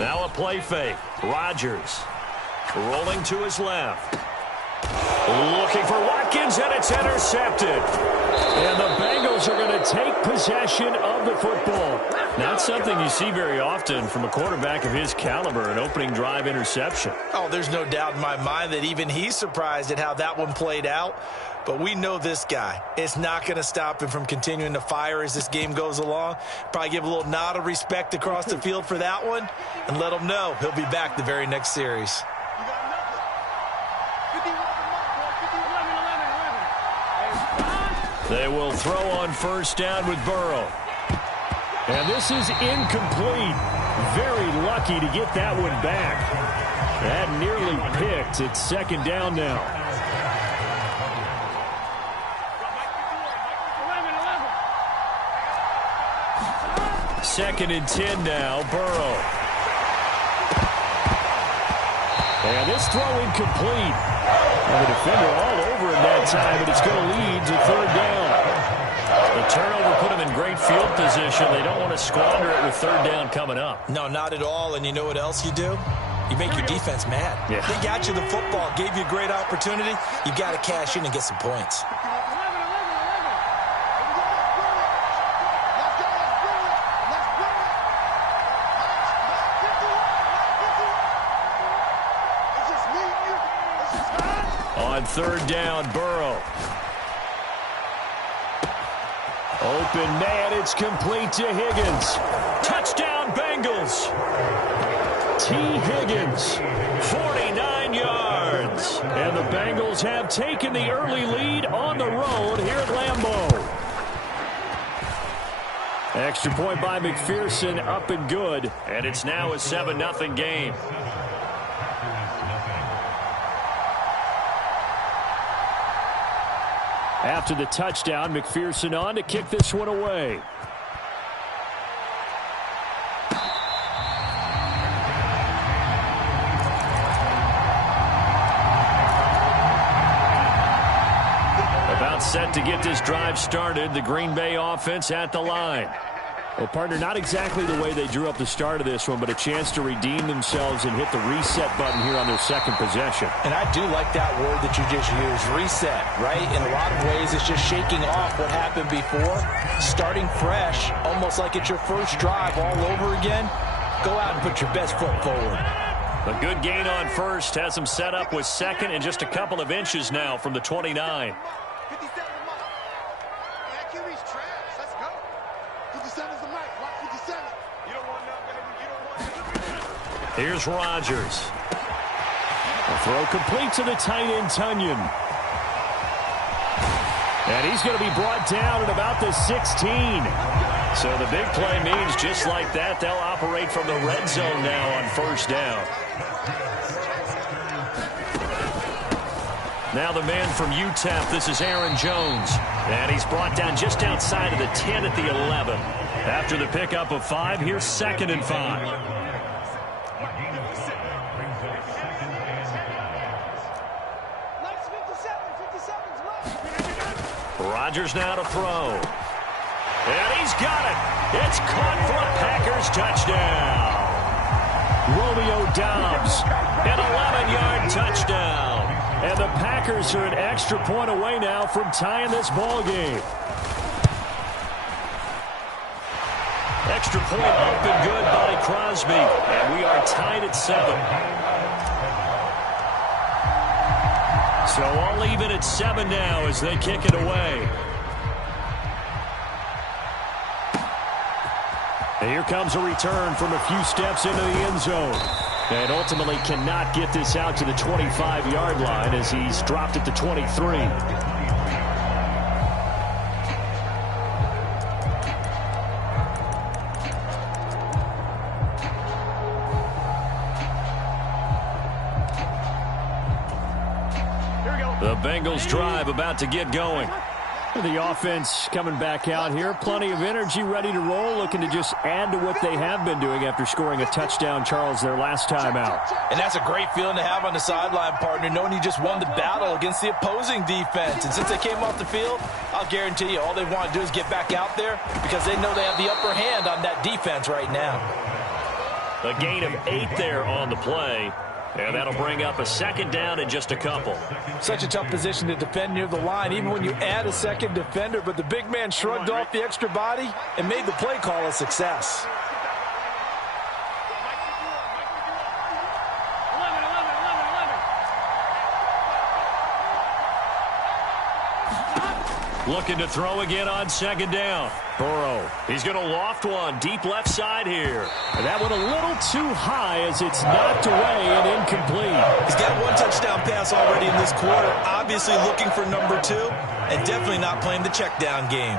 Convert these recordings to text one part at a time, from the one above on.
Now a play fake. Rodgers rolling to his left. Looking for Watkins, and it's intercepted. And the Bengals are going to take possession of the football. Not something you see very often from a quarterback of his caliber, an opening drive interception. Oh, there's no doubt in my mind that even he's surprised at how that one played out. But we know this guy. It's not going to stop him from continuing to fire as this game goes along. Probably give a little nod of respect across the field for that one and let him know he'll be back the very next series. They will throw on first down with Burrow. And this is incomplete. Very lucky to get that one back. That nearly picked. It's second down now. Second and 10 now, Burrow. And this throw incomplete. And the defender all over him that time, but it's going to lead to third down. The turnover put him in great field position. They don't want to squander it with third down coming up. No, not at all. And you know what else you do? You make your defense mad. Yeah. They got you the football, gave you a great opportunity. You got to cash in and get some points. On third down, Burrow. Open man, it's complete to Higgins. Touchdown, Bengals. T. Higgins, 49 yards. And the Bengals have taken the early lead on the road here at Lambeau. Extra point by McPherson, up and good. And it's now a 7-0 game. After the touchdown, McPherson on to kick this one away. About set to get this drive started. The Green Bay offense at the line. Well, partner, not exactly the way they drew up the start of this one, but a chance to redeem themselves and hit the reset button here on their second possession. And I do like that word that you just used, reset, right? In a lot of ways, it's just shaking off what happened before, starting fresh, almost like it's your first drive all over again. Go out and put your best foot forward. A good gain on first has them set up with second and just a couple of inches now from the 29. Here's Rodgers. A throw complete to the tight end, Tunyon. And he's going to be brought down at about the 16. So the big play means just like that, they'll operate from the red zone now on first down. Now the man from UTEP, this is Aaron Jones. And he's brought down just outside of the 10 at the 11. After the pickup of 5, here's second and 5. Rodgers now to throw. And he's got it. It's caught for a Packers touchdown. Romeo Doubs, an 11-yard touchdown. And the Packers are an extra point away now from tying this ball game. Extra point up and good by Crosby. And we are tied at 7. So all even at 7 now as they kick it away. And here comes a return from a few steps into the end zone. And ultimately cannot get this out to the 25-yard line as he's dropped at the 23. The Bengals drive about to get going. The offense coming back out here. Plenty of energy, ready to roll, looking to just add to what they have been doing after scoring a touchdown, Charles, their last time out. And that's a great feeling to have on the sideline, partner, knowing you just won the battle against the opposing defense. And since they came off the field, I'll guarantee you all they want to do is get back out there because they know they have the upper hand on that defense right now. A gain of 8 there on the play. And that'll bring up a second down in just a couple. Such a tough position to defend near the line, even when you add a second defender. But the big man shrugged off the extra body and made the play call a success. Looking to throw again on second down. Burrow, he's going to loft one deep left side here. And that went a little too high as it's knocked away and incomplete. He's got one touchdown pass already in this quarter. Obviously looking for number 2 and definitely not playing the check down game.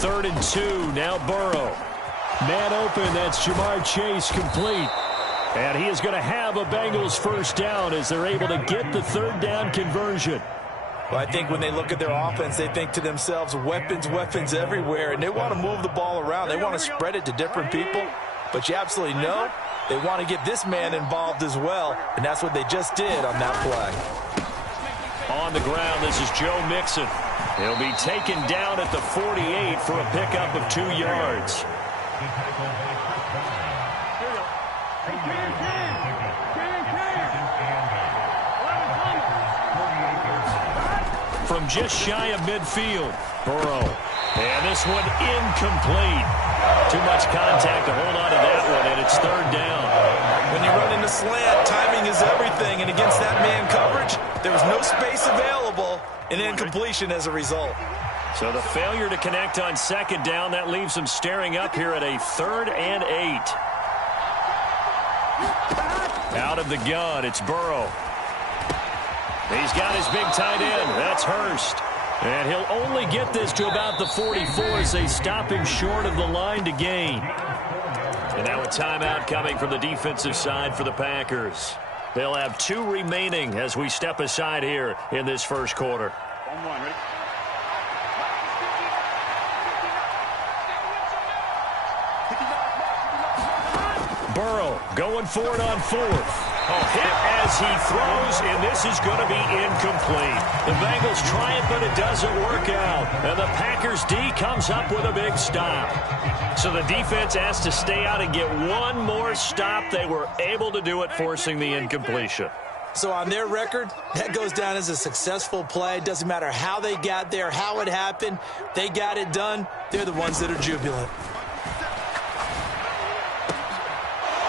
3rd and 2, now Burrow. Man open, that's Jamar Chase complete. And he is going to have a Bengals first down as they're able to get the 3rd down conversion. Well, I think when they look at their offense, they think to themselves, weapons, weapons everywhere, and they want to move the ball around. They want to spread it to different people, but you absolutely know they want to get this man involved as well, and that's what they just did on that play. On the ground, this is Joe Mixon. He'll be taken down at the 48 for a pickup of 2 yards. From just shy of midfield, Burrow. And this one incomplete. Too much contact to hold on to that one, and it's 3rd down. When you run into slant, timing is everything, and against that man coverage, there was no space available, and incompletion as a result. So the failure to connect on second down, that leaves them staring up here at a 3rd and 8. Out of the gun, it's Burrow. He's got his big tight end. That's Hurst. And he'll only get this to about the 44 as they stop him short of the line to gain. And now a timeout coming from the defensive side for the Packers. They'll have 2 remaining as we step aside here in this first quarter. Ready? Burrow going for it on 4th. A hit as he throws, and this is going to be incomplete. The Bengals try it, but it doesn't work out. And the Packers D comes up with a big stop. So the defense has to stay out and get one more stop. They were able to do it, forcing the incompletion. So on their record, that goes down as a successful play. It doesn't matter how they got there, how it happened. They got it done. They're the ones that are jubilant.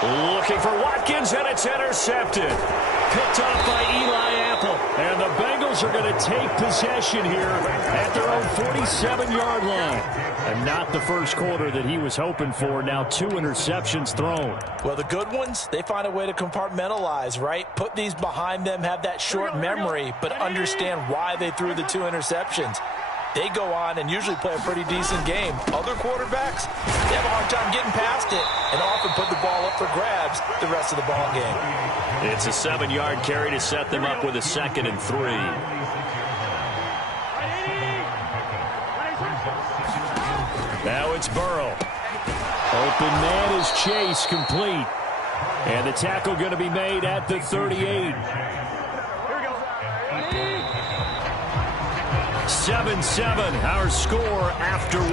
Looking for Watkins, and it's intercepted. Picked off by Eli Apple. And the Bengals are going to take possession here at their own 47-yard line. And not the first quarter that he was hoping for. Now 2 interceptions thrown. Well, the good ones, they find a way to compartmentalize, right? Put these behind them, have that short memory, but understand why they threw the 2 interceptions. They go on and usually play a pretty decent game. Other quarterbacks, they have a hard time getting past it and often put the ball up for grabs the rest of the ball game. It's a 7-yard carry to set them up with a 2nd and 3. Now it's Burrow. Open man is Chase, complete. And the tackle going to be made at the 38. 7-7, our score after 1.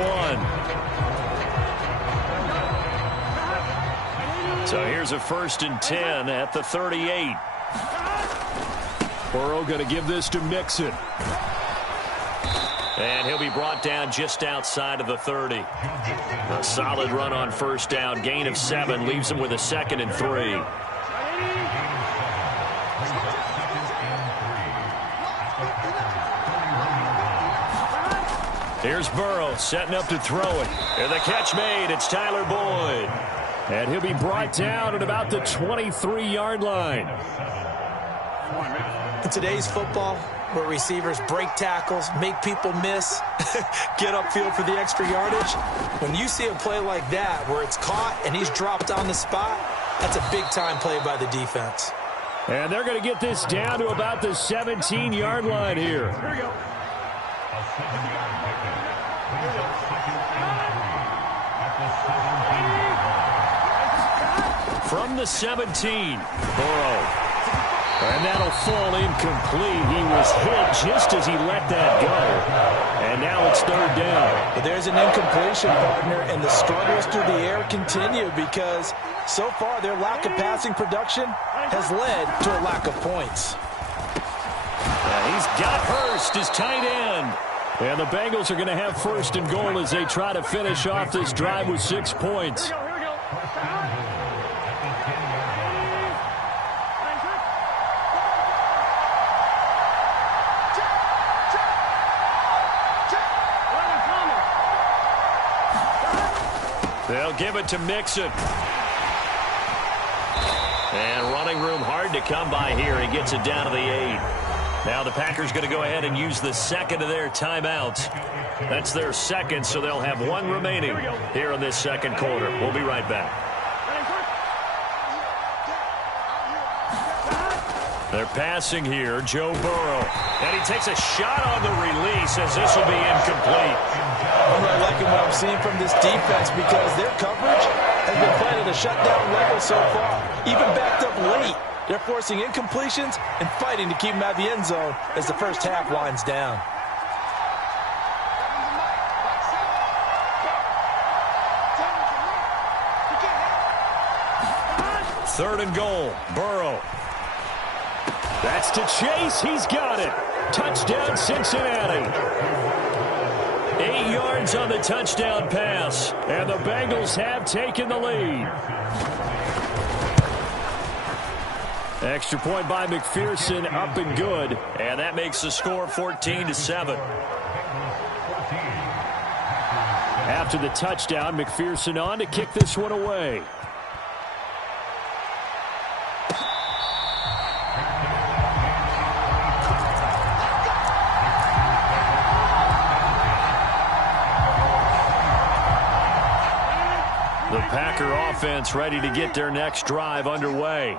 So here's a 1st and 10 at the 38. Burrow going to give this to Mixon. And he'll be brought down just outside of the 30. A solid run on first down. Gain of 7 leaves him with a 2nd and 3. Here's Burrow setting up to throw it. And the catch made. It's Tyler Boyd. And he'll be brought down at about the 23-yard line. In today's football, where receivers break tackles, make people miss, get upfield for the extra yardage, when you see a play like that where it's caught and he's dropped on the spot, that's a big-time play by the defense. And they're going to get this down to about the 17-yard line here. Here we go. From the 17, Burrow. And that'll fall incomplete. He was hit just as he let that go. And and now it's third down. But there's an incompletion, partner, and the struggles through the air continue because so far their lack of passing production has led to a lack of points. He's got Hurst, his tight end. And the Bengals are going to have first and goal as they try to finish off this drive with 6 points. They'll give it to Mixon. And running room hard to come by here. He gets it down to the 8. Now the Packers going to go ahead and use the second of their timeouts. That's their second, so they'll have one remaining here in this second quarter. We'll be right back. They're passing here, Joe Burrow. And he takes a shot on the release as this will be incomplete. I'm really liking what I'm seeing from this defense because their coverage has been playing at a shutdown level so far. Even backed up late. They're forcing incompletions and fighting to keep them out of the end zone as the first half winds down. Third and goal, Burrow. That's to Chase. He's got it. Touchdown, Cincinnati. 8 yards on the touchdown pass, and the Bengals have taken the lead. Extra point by McPherson, up and good, and that makes the score 14-7. After the touchdown, McPherson on to kick this one away. The Packer offense ready to get their next drive underway.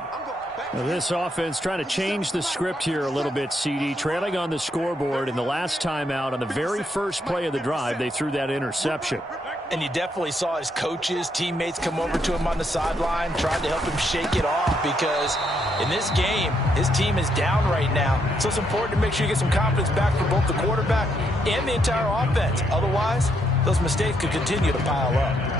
Now this offense trying to change the script here a little bit, CD. Trailing on the scoreboard, and the last time out on the very first play of the drive, they threw that interception. And you definitely saw his coaches, teammates come over to him on the sideline, tried to help him shake it off because in this game, his team is down right now. So it's important to make sure you get some confidence back for both the quarterback and the entire offense. Otherwise, those mistakes could continue to pile up.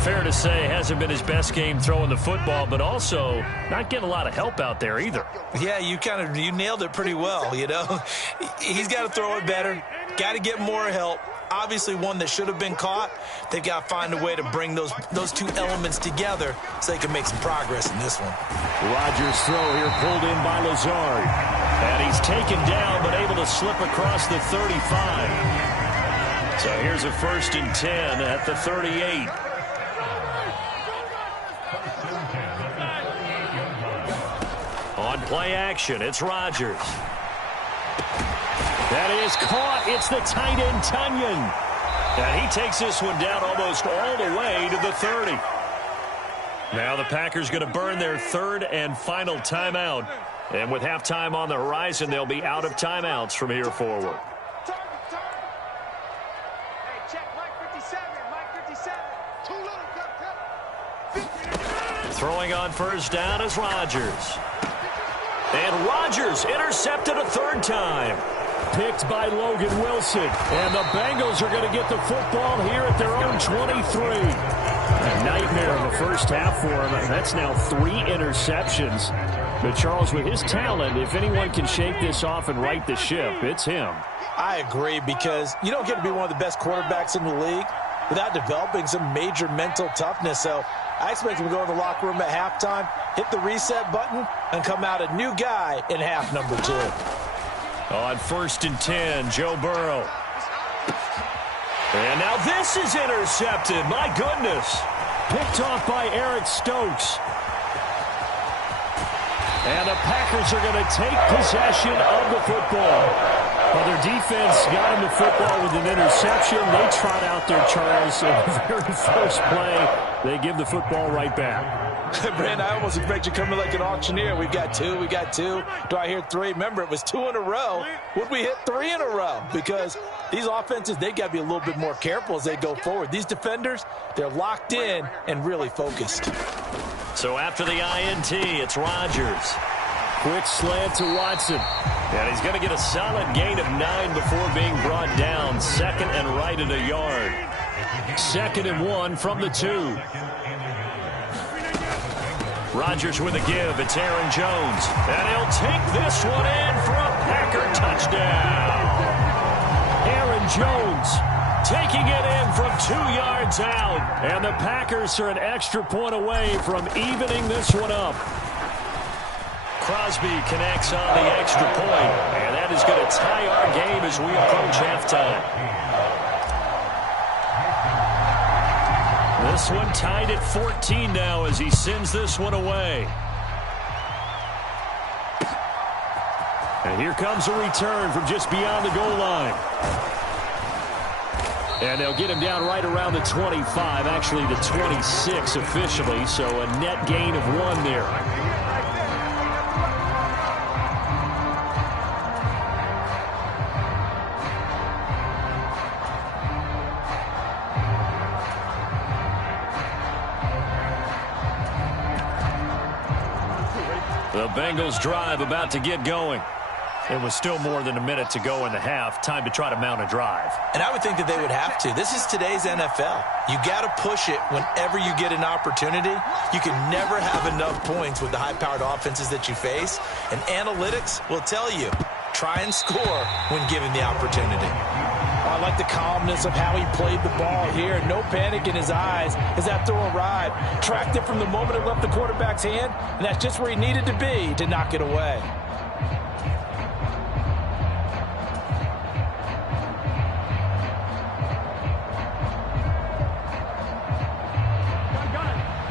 Fair to say, hasn't been his best game throwing the football, but also not getting a lot of help out there either. Yeah, you nailed it pretty well, you know. He's got to throw it better, got to get more help. Obviously one that should have been caught. They've got to find a way to bring those two elements together so they can make some progress in this one. Rodgers' throw here pulled in by Lazard. And he's taken down but able to slip across the 35. So here's a 1st and 10 at the 38. On play action, it's Rodgers. That is caught. It's the tight end, Tunyon. And he takes this one down almost all the way to the 30. Now the Packers going to burn their third and final timeout. And with halftime on the horizon, they'll be out of timeouts from here forward. Throwing on first down is Rodgers. And Rodgers intercepted a third time. Picked by Logan Wilson. And the Bengals are going to get the football here at their own 23. A nightmare in the first half for him. That's now 3 interceptions. But Charles, with his talent, if anyone can shake this off and right the ship, it's him. I agree, because you don't get to be one of the best quarterbacks in the league without developing some major mental toughness. So I expect him to go in the locker room at halftime, hit the reset button, and come out a new guy in half number 2. On 1st and 10, Joe Burrow. And now this is intercepted. My goodness. Picked off by Eric Stokes. And the Packers are going to take possession of the football. Well, their defense got him the football with an interception. They trot out there, Charles, in the very first play. They give the football right back. Brand, I almost expect you coming like an auctioneer. We got 2. Do I hear 3? Remember, it was 2 in a row. Would we hit 3 in a row? Because these offenses, they got to be a little bit more careful as they go forward. These defenders, they're locked in and really focused. So after the INT, it's Rodgers. Quick slant to Watson. And he's going to get a solid gain of 9 before being brought down. Second and right at a yard. 2nd and 1 from the 2. Rodgers with a give. It's Aaron Jones. And he'll take this one in for a Packer touchdown. Aaron Jones taking it in from 2 yards out. And the Packers are an extra point away from evening this one up. Crosby connects on the extra point, and that is going to tie our game as we approach halftime. This one tied at 14 now as he sends this one away. And here comes a return from just beyond the goal line. And they'll get him down right around the 25, actually the 26 officially, so a net gain of 1 there. The Bengals drive about to get going. It was still more than a minute to go in the half. Time to try to mount a drive. And I would think that they would have to. This is today's NFL. You got to push it whenever you get an opportunity. You can never have enough points with the high-powered offenses that you face. And analytics will tell you, try and score when given the opportunity. I like the calmness of how he played the ball here. No panic in his eyes as that throw arrived. Tracked it from the moment it left the quarterback's hand, and that's just where he needed to be to knock it away.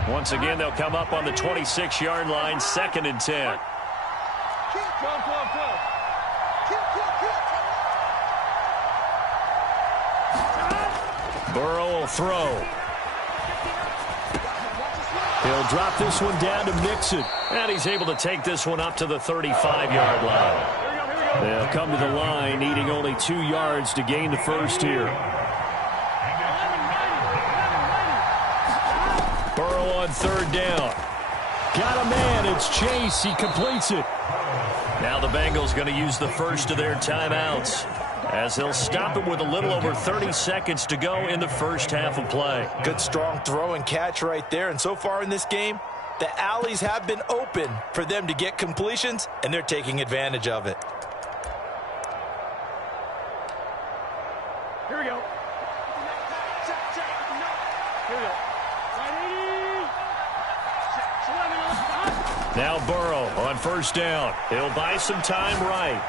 Once again, they'll come up on the 26-yard line, 2nd and 10. Burrow will throw. He'll drop this one down to Mixon. And he's able to take this one up to the 35-yard line. They'll come to the line, needing only 2 yards to gain the first here. Burrow on 3rd down. Got a man. It's Chase. He completes it. Now the Bengals going to use the first of their timeouts, as they'll stop it with a little over 30 seconds to go in the first half of play. Good strong throw and catch right there. And so far in this game, the alleys have been open for them to get completions, and they're taking advantage of it. Here we go. Here we go. Now Burrow on 1st down. He'll buy some time right.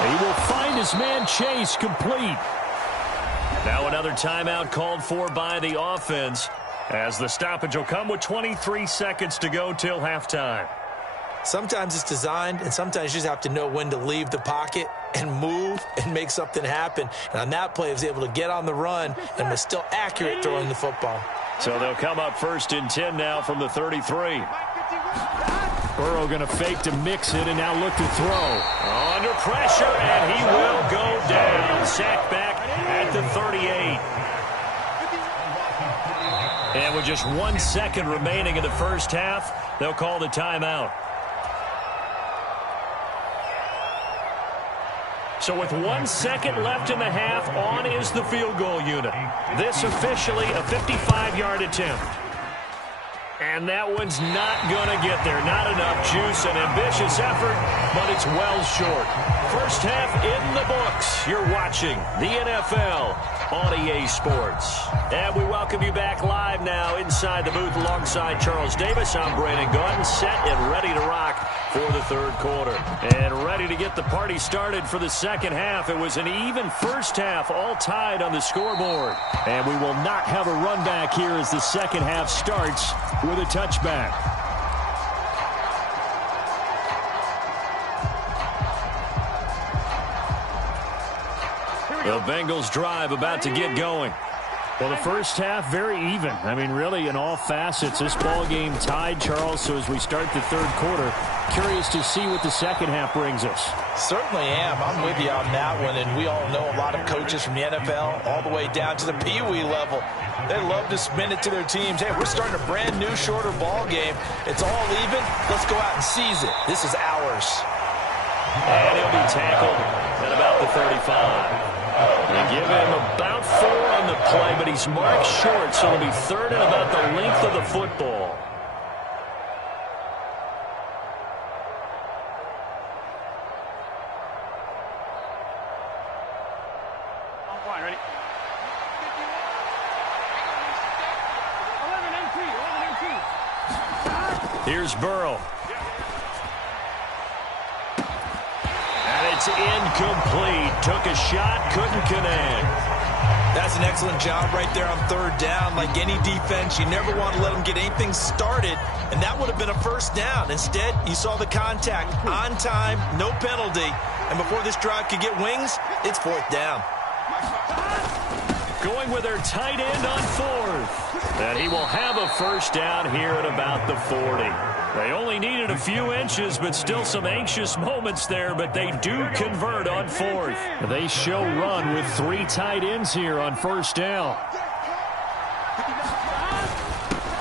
He will find his man Chase complete. Now another timeout called for by the offense, as the stoppage will come with 23 seconds to go till halftime. Sometimes it's designed, and sometimes you just have to know when to leave the pocket and move and make something happen. And on that play, he was able to get on the run and was still accurate throwing the football. So they'll come up 1st and 10 now from the 33. Burrow going to fake to mix it and now look to throw. Under pressure, and he will go down. Sacked back at the 38. And with just 1 second remaining in the first half, they'll call the timeout. So with 1 second left in the half, on is the field goal unit. This officially a 55-yard attempt. And that one's not going to get there. Not enough juice, an ambitious effort, but it's well short. First half in the books. You're watching the NFL on EA Sports. And we welcome you back live now inside the booth alongside Charles Davis. I'm Brandon Gordon, set and ready to rock for the 3rd quarter. And ready to get the party started for the second half. It was an even first half, all tied on the scoreboard. And we will not have a run back here as the second half starts with a touchback. The Bengals drive about to get going. Well, the first half, very even. I mean, really, in all facets, this ball game tied, Charles. So as we start the 3rd quarter, curious to see what the second half brings us. Certainly am. I'm with you on that one. And we all know a lot of coaches from the NFL all the way down to the Pee Wee level They love to spin it to their teams. Hey, we're starting a brand new, shorter ball game. It's all even. Let's go out and seize it. This is ours. And he'll be tackled at about the 35. They give him about 4 on the play, but he's marked short, so it'll be third and about the length of the football. Here's Burrow. And it's incomplete. Took a shot, couldn't connect. That's an excellent job right there on third down. Like any defense, you never want to let them get anything started, and that would have been a first down. Instead, you saw the contact on time, no penalty, and before this drive could get wings, it's fourth down. Going with their tight end on fourth. And he will have a first down here at about the 40. They only needed a few inches, but still some anxious moments there, but they do convert on fourth. They show run with 3 tight ends here on first down.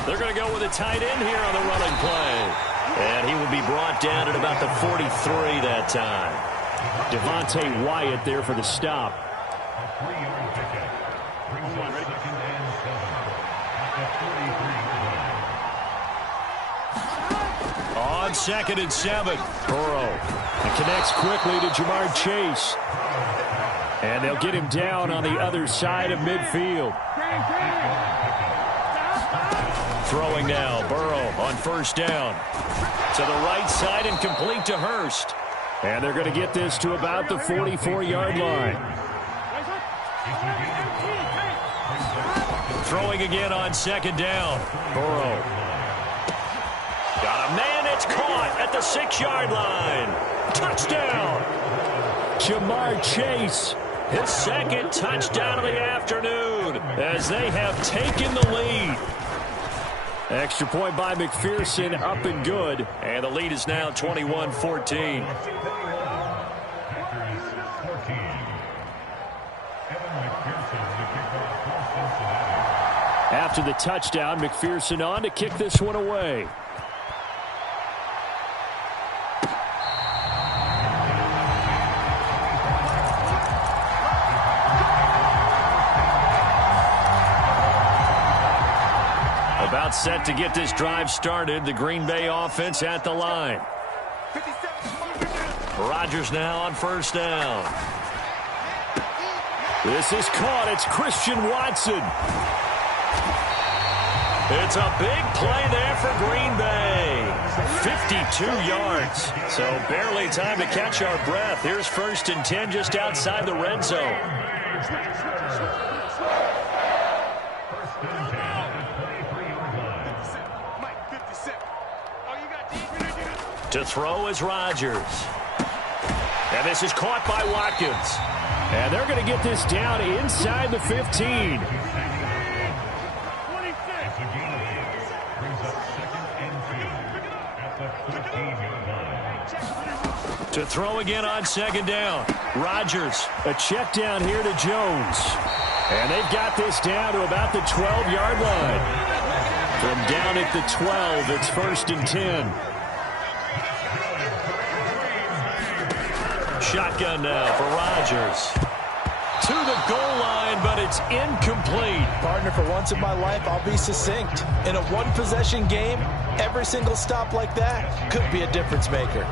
They're going to go with a tight end here on the running play. And he will be brought down at about the 43 that time. Devontae Wyatt there for the stop. On 2nd and 7, Burrow. He connects quickly to Jamar Chase. And they'll get him down on the other side of midfield. Throwing now, Burrow on first down. To the right side and complete to Hurst. And they're going to get this to about the 44-yard line. Throwing again on 2nd down. Burrow. Got a man, it's caught at the 6-yard line. Touchdown. Jamar Chase, his 2nd touchdown of the afternoon as they have taken the lead. Extra point by McPherson, up and good. And the lead is now 21-14. After the touchdown, McPherson on to kick this one away. About set to get this drive started. The Green Bay offense at the line. Rodgers now on first down. This is caught. It's Christian Watson. It's a big play there for Green Bay. 52 yards. So barely time to catch our breath. Here's 1st and 10 just outside the red zone. To throw is Rodgers. And this is caught by Watkins. And they're going to get this down inside the 15. To throw again on 2nd down. Rodgers, a check down here to Jones. And they've got this down to about the 12-yard line. From down at the 12, it's 1st and 10. Shotgun now for Rodgers. To the goal line, but it's incomplete. Partner, for once in my life, I'll be succinct. In a one-possession game, every single stop like that could be a difference maker.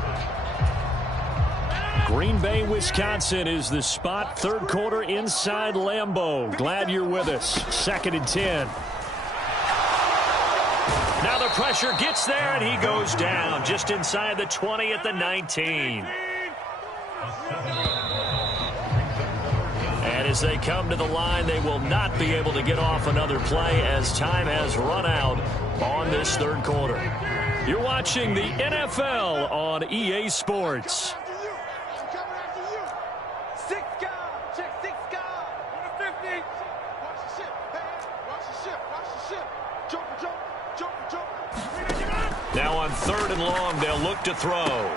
Green Bay, Wisconsin is the spot. 3rd quarter inside Lambeau. Glad you're with us. 2nd and 10. Now the pressure gets there, and he goes down just inside the 20 at the 19. And as they come to the line, they will not be able to get off another play as time has run out on this 3rd quarter. You're watching the NFL on EA Sports. Now on 3rd and long, they'll look to throw.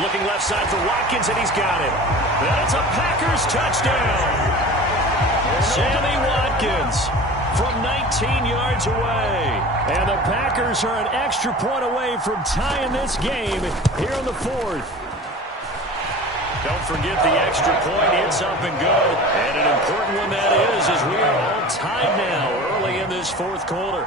Looking left side for Watkins, and he's got it. That's a Packers touchdown. Sammy Watkins, from 19 yards away. And the Packers are an extra point away from tying this game here in the fourth. Don't forget the extra point. It's up and good. And an important one that is, as we are all tied now early in this fourth quarter.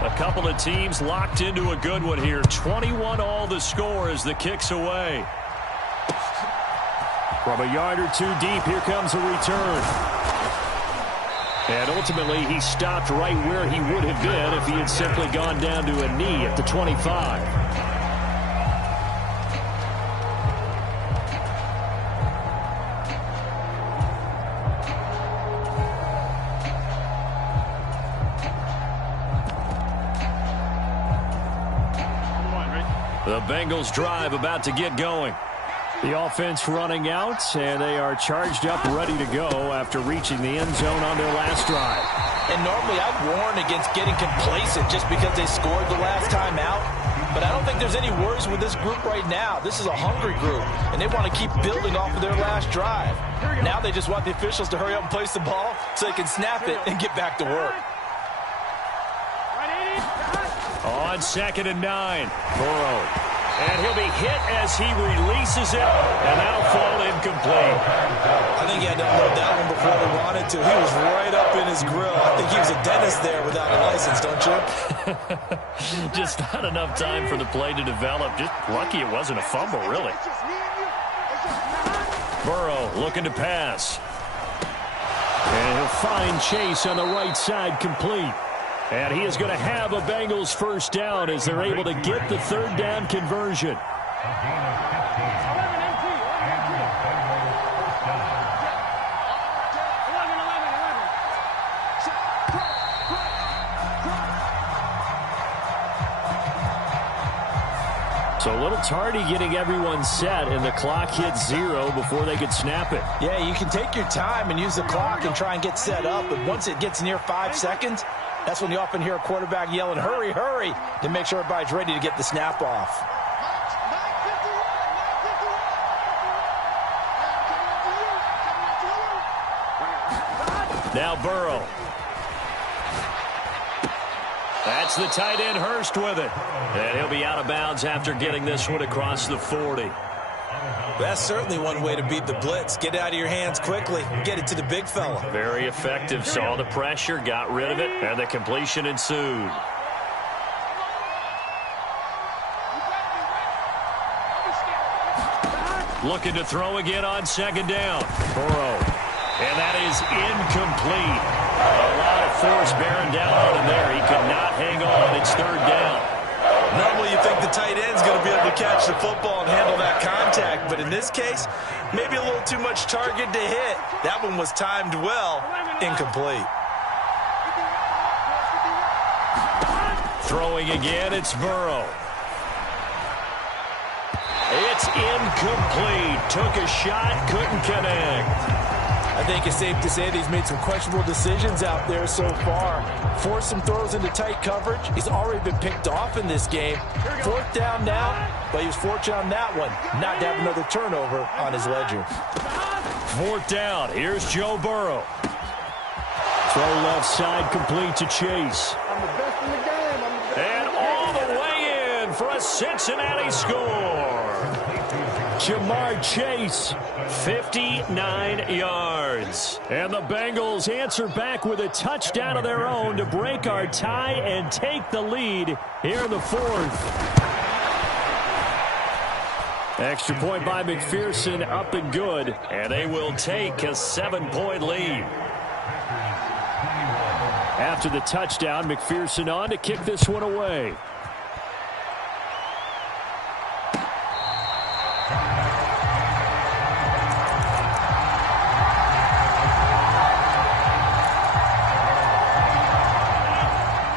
A couple of teams locked into a good one here. 21 all the score as the kick's away. From a yard or two deep, here comes a return. And ultimately, he stopped right where he would have been if he had simply gone down to a knee at the 25. The Bengals drive about to get going. The offense running out, and they are charged up, ready to go after reaching the end zone on their last drive. And normally I'd warn against getting complacent just because they scored the last time out. But I don't think there's any worries with this group right now. This is a hungry group, and they want to keep building off of their last drive. Now they just want the officials to hurry up and place the ball so they can snap it and get back to work. On 2nd and 9, Burrow. And he'll be hit as he releases it, and that'll fall incomplete. I think he had to unload that one before he wanted to. He was right up in his grill. I think he was a dentist there without a license, don't you? Just not enough time for the play to develop. Just lucky it wasn't a fumble, really. Burrow looking to pass. And he'll find Chase on the right side, complete. And he is going to have a Bengals first down as they're able to get the third down conversion. So a little tardy getting everyone set, and the clock hits 0 before they could snap it. Yeah, you can take your time and use the clock and try and get set up, but once it gets near 5 seconds, that's when you often hear a quarterback yelling, hurry, hurry, to make sure everybody's ready to get the snap off. Now Burrow. That's the tight end Hurst with it. And he'll be out of bounds after getting this one across the 40. That's certainly one way to beat the blitz. Get it out of your hands quickly. Get it to the big fella. Very effective. Saw the pressure, got rid of it, and the completion ensued. Looking to throw again on 2nd down. Burrow. And that is incomplete. A lot of force bearing down on him there. He could not hang on. It's 3rd down. Normally you think the tight end's going to be able to catch the football and handle that contact, but in this case, maybe a little too much target to hit. That one was timed well, incomplete. Throwing again, it's Burrow. It's incomplete. Took a shot, couldn't connect. I think it's safe to say that he's made some questionable decisions out there so far. Forced some throws into tight coverage. He's already been picked off in this game. 4th down now, but he was fortunate on that one, not to have another turnover on his ledger. 4th down. Here's Joe Burrow. Throw left side, complete to Chase. I'm the best in the game. And all the way in for a Cincinnati score. Jamar Chase, 59 yards. And the Bengals answer back with a touchdown of their own to break our tie and take the lead here in the 4th. Extra point by McPherson, up and good. And they will take a 7-point lead. After the touchdown, McPherson on to kick this one away.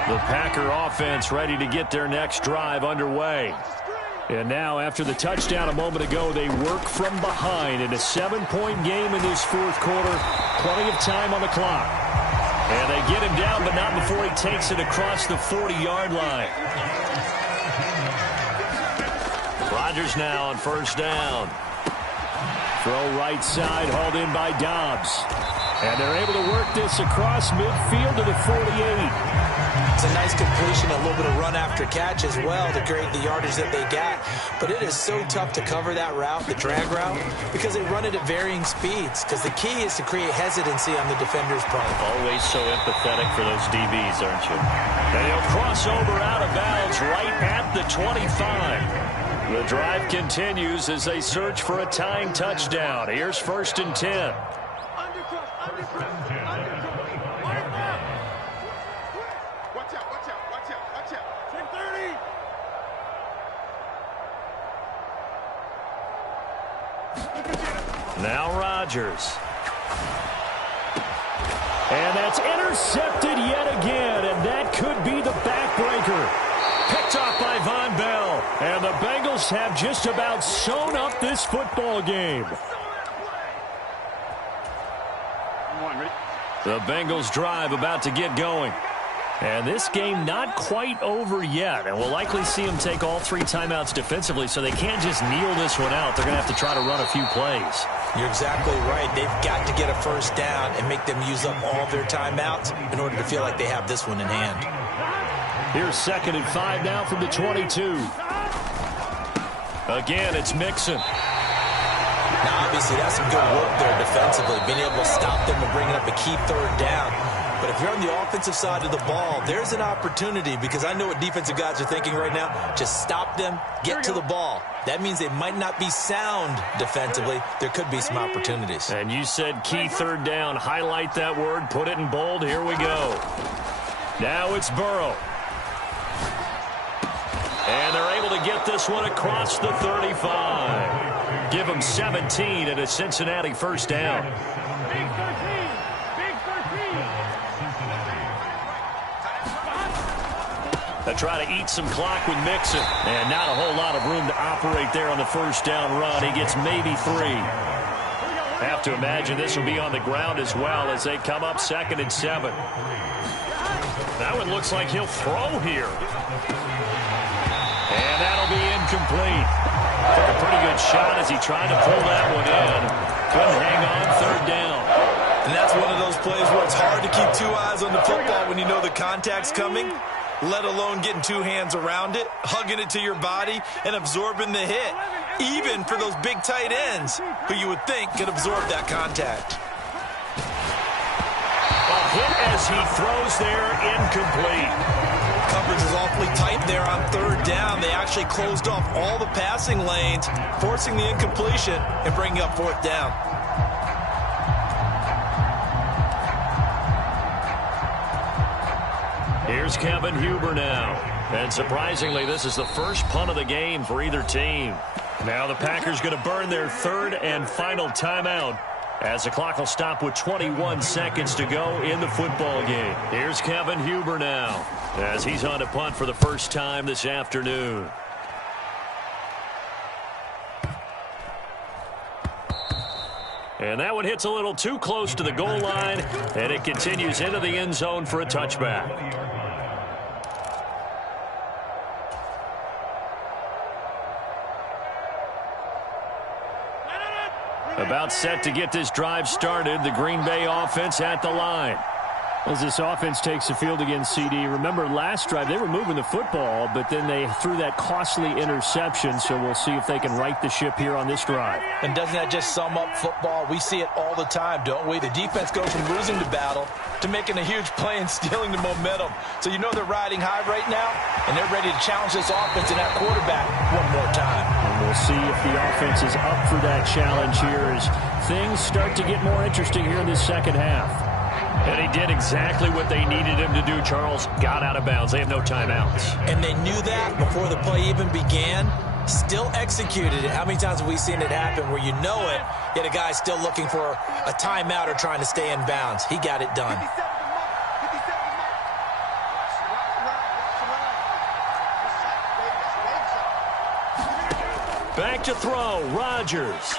The Packer offense ready to get their next drive underway. And now, after the touchdown a moment ago, they work from behind in a 7-point game in this 4th quarter. Plenty of time on the clock. And they get him down, but not before he takes it across the 40-yard line. Rodgers now on first down. Throw right side, hauled in by Dobbs. And they're able to work this across midfield to the 48. It's a nice completion, a little bit of run after catch as well to create the yardage that they got. But it is so tough to cover that route, the drag route, because they run it at varying speeds. Because the key is to create hesitancy on the defender's part. Always so empathetic for those DBs, aren't you? And he'll cross over out of bounds right at the 25. The drive continues as they search for a tying touchdown. Here's 1st and 10. Now Rodgers. And that's intercepted yet again, and that could be the backbreaker. Picked off by Von Bell, and the Bengals have just about sewn up this football game. The Bengals drive about to get going. And this game not quite over yet, and we'll likely see them take all 3 timeouts defensively, so they can't just kneel this one out. They're going to have to try to run a few plays. You're exactly right. They've got to get a first down and make them use up all their timeouts in order to feel like they have this one in hand. Here's 2nd and 5 now from the 22. Again, it's Mixon. Now, obviously, that's some good work there defensively, being able to stop them and bringing up a key 3rd down. But if you're on the offensive side of the ball, there's an opportunity, because I know what defensive guys are thinking right now. Just stop them, get to the ball. That means they might not be sound defensively. There could be some opportunities. And you said key 3rd down. Highlight that word, put it in bold. Here we go. Now it's Burrow. And they're able to get this one across the 35. Give them 17 and a Cincinnati first down. They try to eat some clock with Mixon. And not a whole lot of room to operate there on the first down run. He gets maybe 3. Have to imagine this will be on the ground as well as they come up 2nd and 7. That one looks like he'll throw here. And that'll be incomplete. Took a pretty good shot as he tried to pull that one in. Couldn't hang on, 3rd down. And that's one of those plays where it's hard to keep 2 eyes on the football when you know the contact's coming, let alone getting 2 hands around it, hugging it to your body, and absorbing the hit, even for those big tight ends who you would think could absorb that contact. A hit as he throws there, incomplete. Coverage is awfully tight there on 3rd down. They actually closed off all the passing lanes, forcing the incompletion and bringing up 4th down. Here's Kevin Huber now. And surprisingly, this is the first punt of the game for either team. Now the Packers going to burn their 3rd and final timeout as the clock will stop with 21 seconds to go in the football game. Here's Kevin Huber now as he's on to punt for the first time this afternoon. And that one hits a little too close to the goal line, and it continues into the end zone for a touchback. About set to get this drive started, the Green Bay offense at the line. As this offense takes the field against CD, remember last drive they were moving the football, but then they threw that costly interception, so we'll see if they can right the ship here on this drive. And doesn't that just sum up football? We see it all the time, don't we? The defense goes from losing the battle to making a huge play and stealing the momentum. So you know they're riding high right now, and they're ready to challenge this offense and that quarterback one more time. And we'll see if the offense is up for that challenge here as things start to get more interesting here in this second half. And he did exactly what they needed him to do, Charles. Got out of bounds. They have no timeouts. And they knew that before the play even began. Still executed it. How many times have we seen it happen where you know it, yet a guy's still looking for a timeout or trying to stay in bounds? He got it done. Back to throw, Rodgers.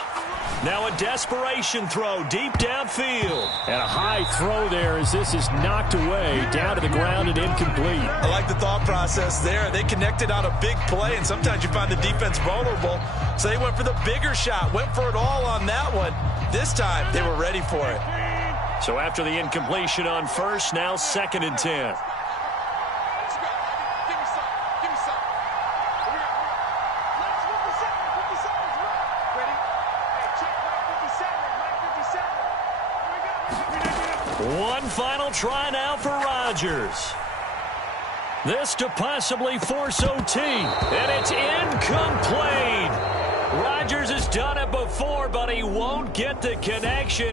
Now a desperation throw deep downfield. And a high throw there as this is knocked away down to the ground and incomplete. I like the thought process there. They connected on a big play, and sometimes you find the defense vulnerable. So they went for the bigger shot, went for it all on that one. This time, they were ready for it. So after the incompletion on first, now 2nd and 10. One final try now for Rodgers. This to possibly force OT. And it's incomplete. Rodgers has done it before, but he won't get the connection.